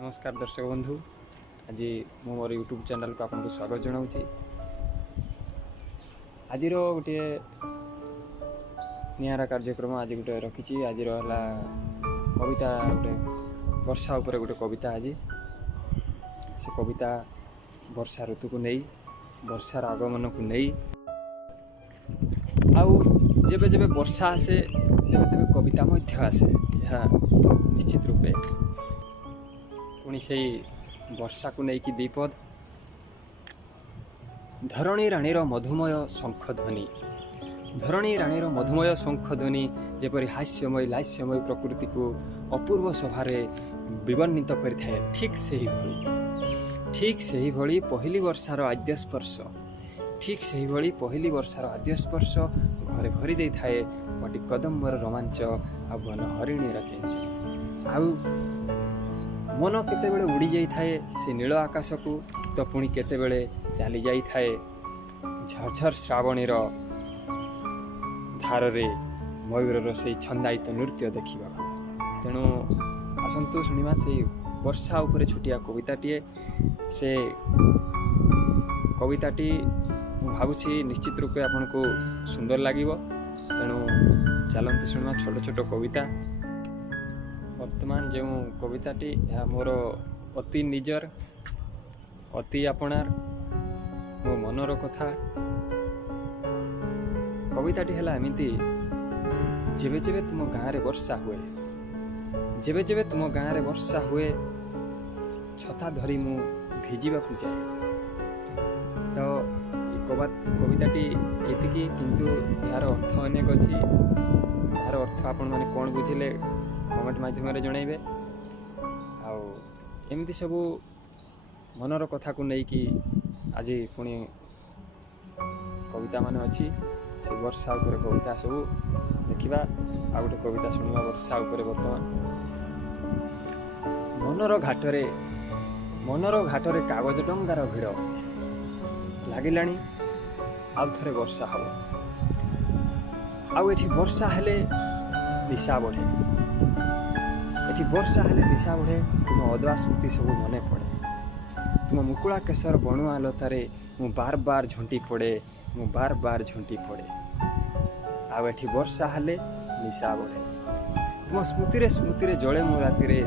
नमस्कार दर्शक बंधु, आज मु मोर यूट्यूब चैनल को आपको स्वागत जनाऊँगी। आज गोटे निरा कार्यक्रम आज गोटे रखी। आज कविता गोटे वर्षा उपर गोटे कविता। आज से कविता वर्षा ऋतु को नहीं, वर्षार आगमन को नहीं, आउ जेबे जेबे वर्षा आसे तेबे तेबे कविता मध्य आसे। यह निश्चित रूपे पुणी से वर्षा को लेकिन दीपद धरणी राणीर मधुमय शंखध्वनि, धरणी राणीर मधुमय शंखध्वनि जेपरी हास्यमय लास्यमय प्रकृति को अपूर्व सभारे विवर्णित करिथाए। ठीक सही भली पहली वर्षार आद्य स्पर्श, ठीक सही भली पहली वर्षार आद्य स्पर्श घरे भरी दे थाए पटी कदम्बर रोमांच आ वन हरिणीर चेंच। आउ मन केतेबेले उड़ी जाई थाए से नील आकाश को, तो पुणी केतेबेले चली जाई थाए झरझर श्रावणीर धारे मयूरर से छंदायित नृत्य देखा। तेणु आसतु शुणा से वर्षा उपरे छोटिया कविताटीए। से कविताटी भावुछि निश्चित रूपे आपन को सुंदर लागिबो। तेणु चलतु शुणा छोट छोट कविता। वर्तमान जो कविताटी यह मोर अति निजर, अति आपणार, मो मनर कथा। कविताटी है एमती, जेबे जेबे तुम गाँव में वर्षा हुए, जेबे जेबे तुम गाँव में वर्षा हुए, छता धरी मु भिजिबाकु जाए। तो कविताटी एतिकी, किंतु यार अर्थ अनेक अच्छी। यार अर्थ आपण माने कौन बुझिले कमेंट माध्यम जनइबे। आमती सब मनर कथा को लेकिन आज पुणी कविता मान अच्छी। से वर्षा उपर कविता सब देखा। आ गोटे कविता शुणा वर्षा उपर। बर्तमान मनर घाटरे कागज डंगार भिड़ लगिलाणी। आउ थे वर्षा हम आउ एठी वर्षा हेले निशा बढ़े, एठी वर्षा हेले निशा बढ़े। तुम अदुआ स्मृति सब मन पड़े। तुम मुकुला केशर बणुआ लतारे मु बार बार झुंटी पड़े, मु बार बार झुंटी पड़े। आउ एठी वर्षा हेले निशा बढ़े। तुम स्मृति जड़े मु राति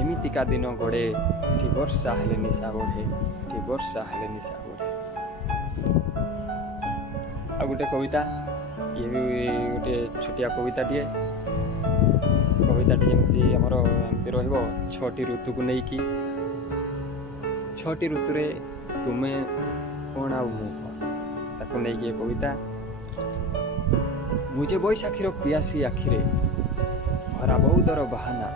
एमितिका दिन गड़े। एठी वर्षा हेले निशा बढ़े, एठी वर्षा हेले निशा बढ़े। आ गोटे कविता, ये भी गोटे छोटिया कविताटीए। कविताटी जमी आमर एमती रटी ऋतु को लेकिन, 6टी ऋतुरे तुम्हें कौन आउ ताको नहीं कविता। मुझे बैशाखीर पियासी आखिरे भरा बौदर बाहाना,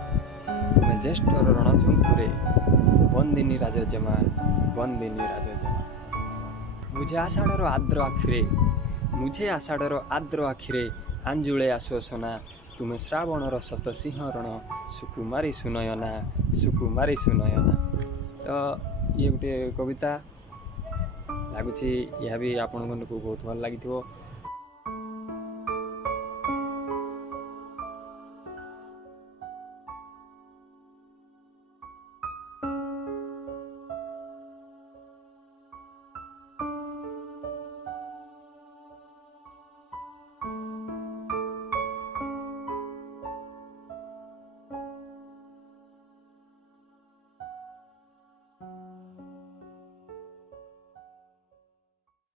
तुम्हें ज्येष्ठर रणझुंकुरे बंदिनी राजजमा, बंदिनी राजजमा। मुझे आषाढ़र आर्द्र आखिरे, मुझे आषाढ़र आर्द्र आखिरे आंजुले आश्वासना, तुम्हें श्रावणर शत सिंहरण सुकुमारी सुनयना, सुकुमारी सुनयना। तो ये गोटे कविता लगुच, यह भी आपण को बहुत भल लगी।